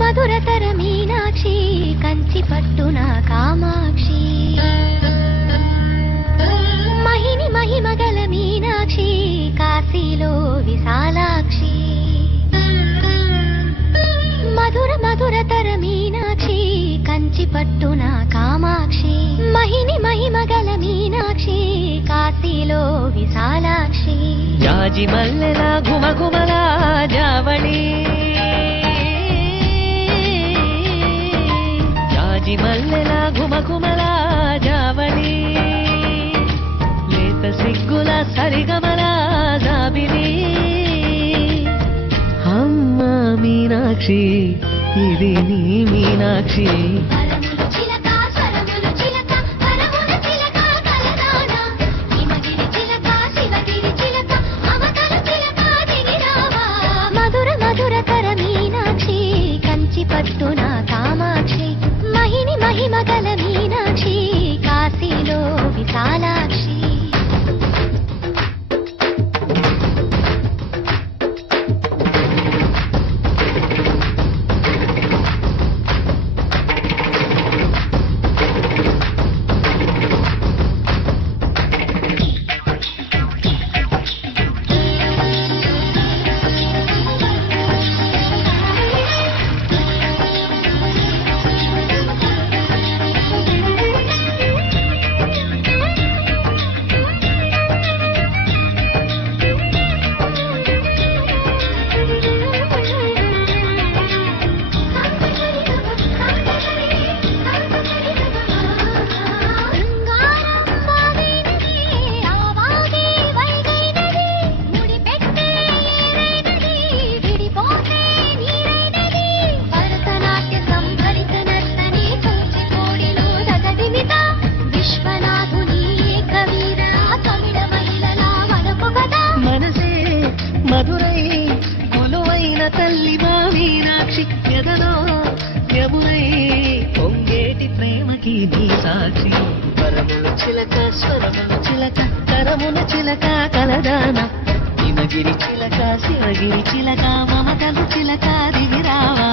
మధురతర మీనాక్షి కంచి పట్టున కామాక్షి మహిని మహిమగల మీనాక్షి కాశీలో విశాలాక్షి మధురతర మీనాక్షి కంచి పట్టున కామాక్షి మహిని మహిమగల మీనాక్షి కాశీలో విశాలాక్షి జాజి మల్లెల ఘుమఘుమల జావళి జాజి మల్లెల ఘుమఘుమల జావళి లేత సిగ్గుల సరిగమల జాబిలి అమ్మ మీనాక్షి ఇది నీ మీనాక్షి మధురతర మీనాక్షి కంచి పట్టున కామాక్షి మహిని మహిమగల మీనాక్షి కాశీలో విశాలాక్షి మధురై కొలువైన తల్లి మా మీనాక్షి ఎదలో యమునై పొంగేటి ప్రేమకి నీ సాక్షి వరములు చిలక స్వరములు చిలక కరముల చిలక కలదాన హిమగిరి చిలక శివగిరి చిలక మమతలు చిలక దిగిరావా